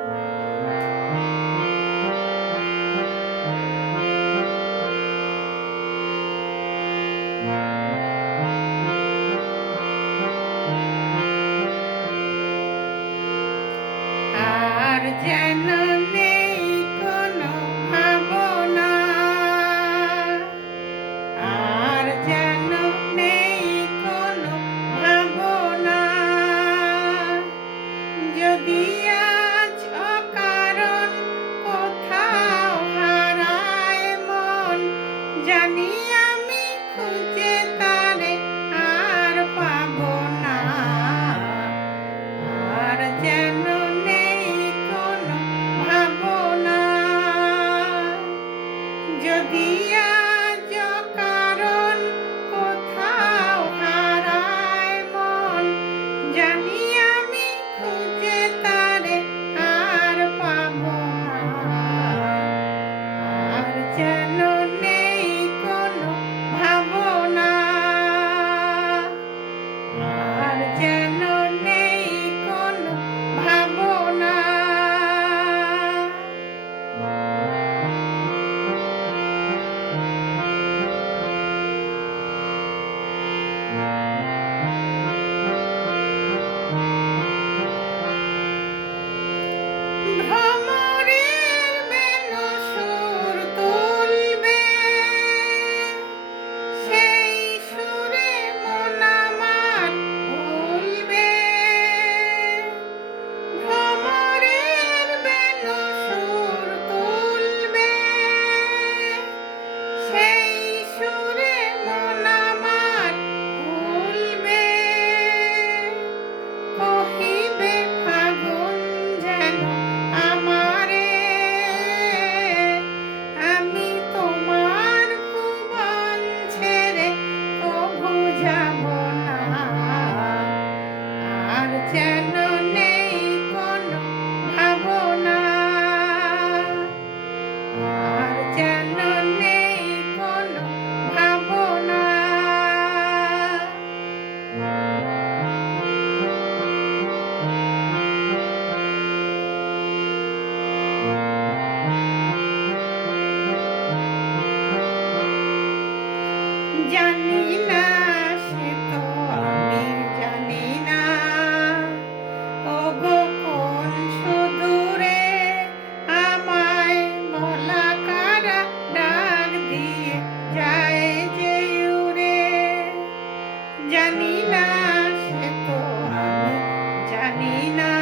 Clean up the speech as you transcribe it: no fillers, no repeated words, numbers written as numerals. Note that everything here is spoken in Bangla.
আর যেন নেই কোনো ভাবনা, আর যেন নেই কোনো ভাবনা। যদি আজ অকারণ কোথাও হারায় মন, জানি আমি খুঁজে তারে আর পাবো না। আর যেন নেই কোনো ভাবনা, যদি আজ অকারণ কোথাও হারায় মন, জানি আমি খুঁজে তারে আর পাবো না। আর যেন নেই কোনো ভাবনা, আর যেন নেই কোনো ভাবনা। ভ্রমরের বেনু সুর তুলবে, সেই সুরে মন আমার ভুলবে। ভ্রমরের বেনু সুর তুলবে, সেই সুরে মন আমার ভুলবে। কহিবে ফাগুন যেন আমারে, আমি তোমার ভুবন ছেড়ে কভু যাব না। আর যেন নেই কোনো ভাবনা, আর যেন নেই কোনো ভাবনা। জানি না, সে তো আমি জানি না, ওগো কোন সুদূরে আমায় বলা কারা ডাক দিয়ে যায় যে উড়ে। জানি না, সে তো আমি জানি না।